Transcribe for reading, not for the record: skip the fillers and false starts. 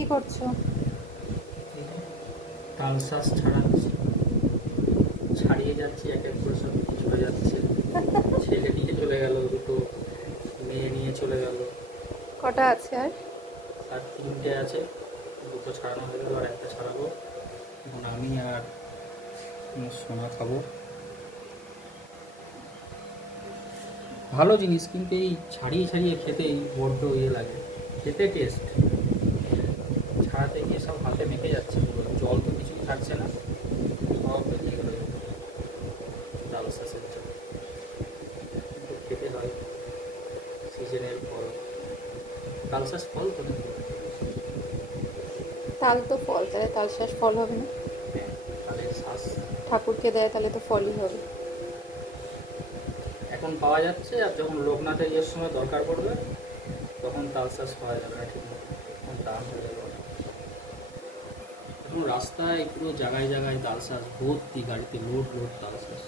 কি করছো? তাল শ্বাস ছাড়াচ্ছি, ছাড়িয়ে যাচ্ছি, এক এক করে সব কিছু হয়ে যাচ্ছে। ছেলে নিয়ে চলে গেল, দুটো মেয়ে নিয়ে চলে গেল। কটা আছে আর? আর তিনটে আছে, দুটো ছাড়ানো হয়ে গেল আর একটা ছাড়াবো। এখন আমি আর সোনা খাবো। ভালো জিনিস, কিন্তু এই ছাড়িয়ে ছাড়িয়ে খেতেই বড্ড ইয়ে লাগে, খেতে টেস্ট, ছাড়াতে গিয়ে সব হাতে মেখে যাচ্ছে পুরো, জল তো কিছুই থাকছে না, সব বেরিয়ে গেল ডাল শাঁসের জল। কিন্তু খেতে হয়, সিজনের ফল, ডাল শাঁস ফল তো নাকি? তাল তো ফল, তাহলে তালশাঁস ফল হবে না? হ্যাঁ, তালের শাঁস ঠাকুরকে দেয় তাহলে তো ফলই হবে। এখন পাওয়া যাচ্ছে, আর যখন লোকনাথের ইয়ের সময় দরকার পড়বে তখন তাল শাঁস পাওয়া যাবে না ঠিক মতো, তখন দাম হয়ে যাবে। এখন রাস্তায় পুরো জায়গায় জায়গায় তাল শাঁস ভর্তি, গাড়িতে লোড লোড তাল শাঁস।